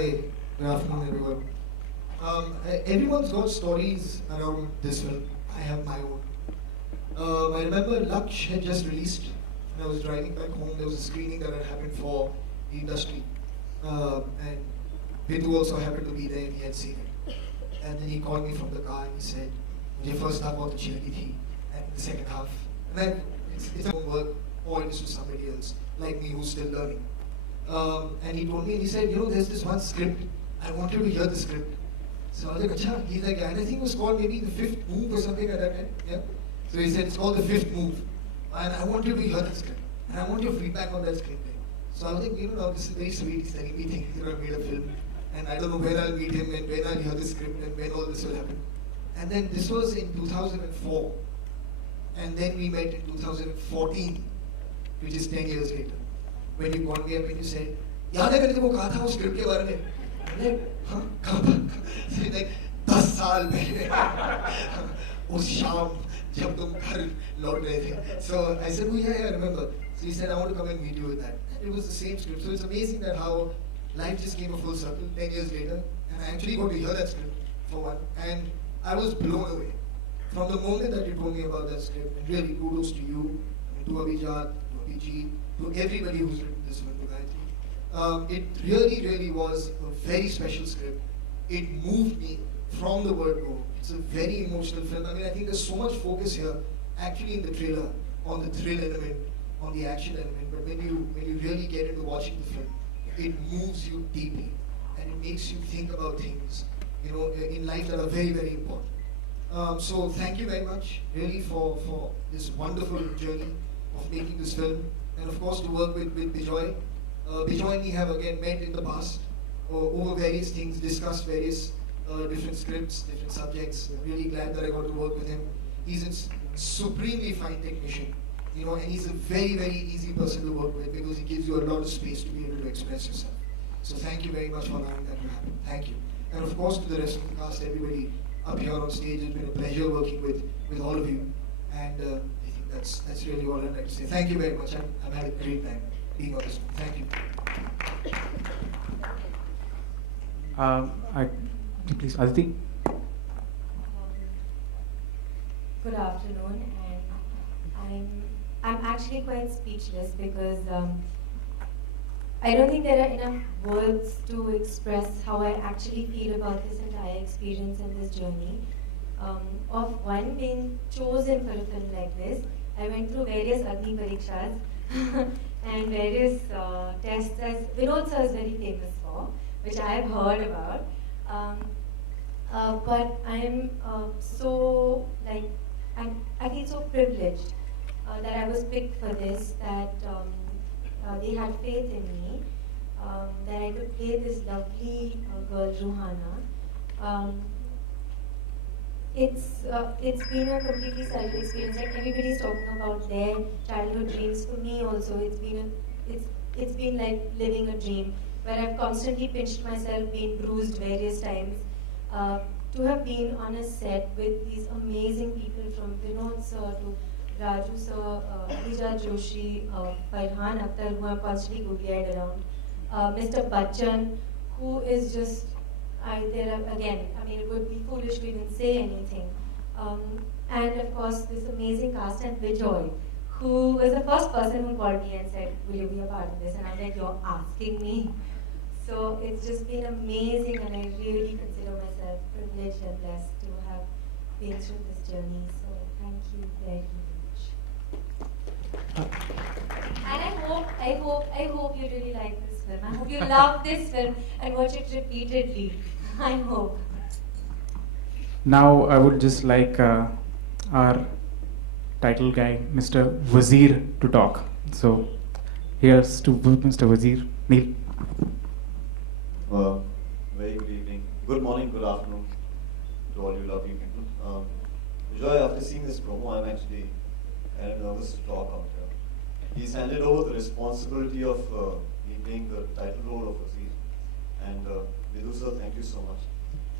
Hi, good afternoon everyone. Everyone's got stories around this film. I have my own. I remember Laksh had just released, when I was driving back home, there was a screening that had happened for the industry. And Vidhu also happened to be there and he had seen it. And then he called me from the car and he said, "Mujhe first half बहुत अच्छी लगी थी, and the second half." And then it's a homework, or it is to somebody else, like me who's still learning. And he told me, and he said, there's this one script, I want you to hear the script. So I was like, Acha, he's like, and I think it was called maybe The Fifth Move or something like that time, yeah? So he said, it's called The Fifth Move, and I want you to hear the script, and I want your feedback on that script. So I was like, now this is very sweet, he's telling me things, I've made a film, and I don't know when I'll meet him, and when I'll hear the script, and when all this will happen. And then this was in 2004, and then we met in 2014, which is 10 years later. When you called me up and you said, याद है मैंने तुमको कहा था उस script के बारे में? I'm like, हाँ, कहाँ था? So he's like, 10 साल पहले, उस शाम जब तुम घर लौट रहे थे. So I said, oh yeah, I remember. So he said, I want to come and meet you with that. And it was the same script. So it's amazing that how life just came a full circle 10 years later. And I actually got to hear that script for one. And I was blown away. From the moment that you told me about that script, and really kudos to you, and to Abhijat, to Abhijit, to everybody who's written this film, to Gayatri. It really, really was a very special script. It moved me from the word go. It's a very emotional film. I mean, I think there's so much focus here, actually in the trailer, on the thrill element, on the action element. But when you really get into watching the film, it moves you deeply, and it makes you think about things, in life that are very, very important. So thank you very much, really, for this wonderful journey of making this film. And of course, to work with Bijoy. Bijoy and me have again met in the past over various things, discussed various different scripts, different subjects. I'm really glad that I got to work with him. He's a supremely fine technician, and he's a very, very easy person to work with because he gives you a lot of space to be able to express yourself. So thank you very much for allowing that to happen. Thank you. And of course, to the rest of the cast, everybody up here on stage, it's been a pleasure working with all of you. And I think that's really all I'd like to say. Thank you very much. I've had a great time being on this one. Thank you. Please, Aditi. Good afternoon, and I'm actually quite speechless because I don't think there are enough words to express how I actually feel about this entire experience and this journey. Of one, being chosen for a film like this, I went through various Agni Parikshas and various tests, as Vinod sir is very famous for, which I have heard about. But I am I feel so privileged that I was picked for this, that they had faith in me, that I could play this lovely girl, Ruhana. It's been a completely surreal experience. Like everybody's talking about their childhood dreams. For me also, it's been like living a dream where I've constantly pinched myself, been bruised various times. To have been on a set with these amazing people, from Vinod sir to Raju sir, Abhijat Joshi, Farhan Akhtar, who I'm constantly googly-eyed around, Mr. Bachchan, who is just, it would be foolish to even say anything. And of course, this amazing cast, and Bijoy, who was the first person who called me and said, will you be a part of this? And I was like, you're asking me? So it's just been amazing, and I really consider myself privileged and blessed to have been through this journey. So thank you very much. And I hope you really like this film. I hope you love this film and watch it repeatedly. I hope. Now I would just like our title guy, Mr. Wazir, to talk. So here's to Mr. Wazir. Neil. Very good evening. Good morning, good afternoon to all you lovely people. Joy, after seeing this promo, I'm actually kind of nervous to talk out here. He's handed over the responsibility of me playing the title role of Wazir. And Vidhu sir, thank you so much.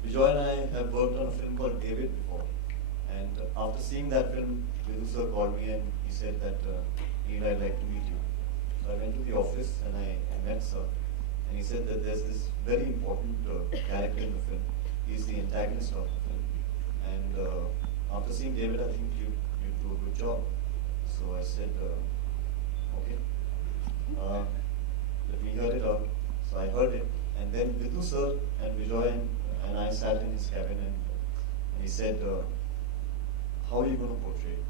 Bijoy and I have worked on a film called David before. And after seeing that film, Vidhu sir called me and he said that, Neil, I'd like to meet you. So I went to the office and I met sir. and he said that there's this very important character in the film. He's the antagonist of the film. And after seeing David, I think you do a good job. So I said, okay. Let me hear it out. So I heard it, and then Vidhu sir and Vijay and I sat in his cabin, and he said, how are you going to portray it?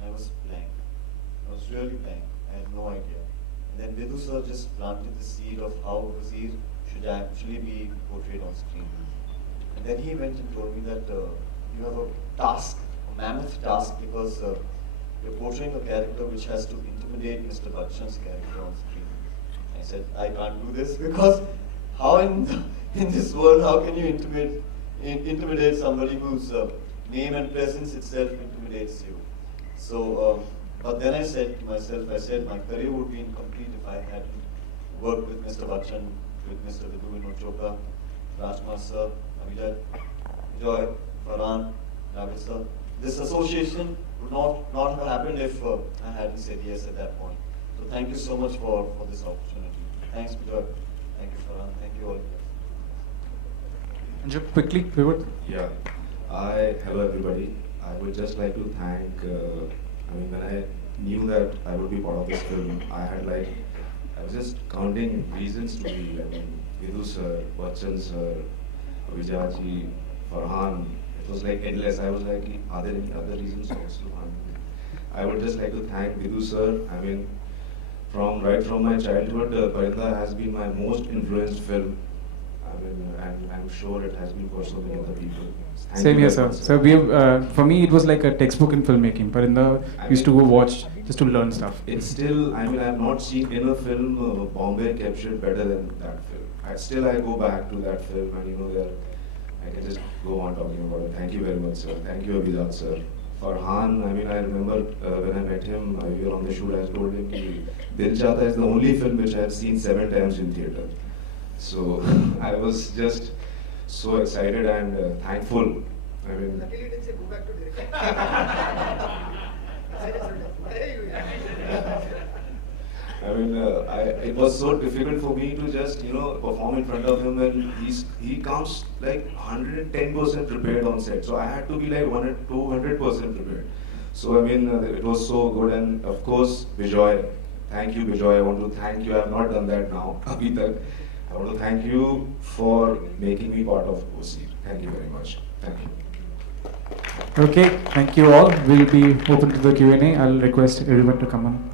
And I was blank. I was really blank. I had no idea. And then Vidhu sir just planted the seed of how Wazir should actually be portrayed on screen. And then he went and told me that you have a task, a mammoth task, because you're portraying a character which has to intimidate Mr. Bachchan's character on screen. I said, I can't do this because how in this world, how can you intimidate somebody whose name and presence itself intimidates you? So, but then I said to myself, my career would be incomplete if I had worked with Mr. Bachchan, with Mr. Vidhu Vinod Chopra, Rajkumar sir, Abhijay, Joy, Farhan, David sir. This association would not have happened if I hadn't said yes at that point. So thank you so much for this opportunity. Thanks, Vijay. Thank you, Farhan. Thank you all. And just quickly, pivot. Yeah. Hello everybody. I would just like to thank, when I knew that I would be part of this film, I was just counting reasons to be, Vidhu sir, Bachchan sir, Vijayaji, Farhan. It was like endless. I was like, are there any other reasons also? I would just like to thank Vidhu sir. Right from my childhood, Parinda has been my most influenced film. And I'm sure it has been for so many other people. Same here, sir. So we have, for me, it was like a textbook in filmmaking. Parinda used to go watch just to learn stuff. It's still, I have not seen in a film Bombay captured better than that film. I go back to that film, and I can just go on talking about it. Thank you very much, sir. Thank you, Abhijat, sir. Farhan, I remember when I met him, we were on the shoot, I told him Dil Chahta is the only film which I have seen 7 times in theatre. So I was just so excited and thankful. Luckily, you didn't say go back to direction. It was so difficult for me to just perform in front of him, and he comes like 110% prepared on set. So I had to be like 200% prepared. So it was so good, and of course Vijay. Thank you, Vijay. I want to thank you. I have not done that now. I want to thank you for making me part of Wazir. Thank you very much. Thank you. Okay, thank you all. We'll be open to the Q&A. I'll request everyone to come on.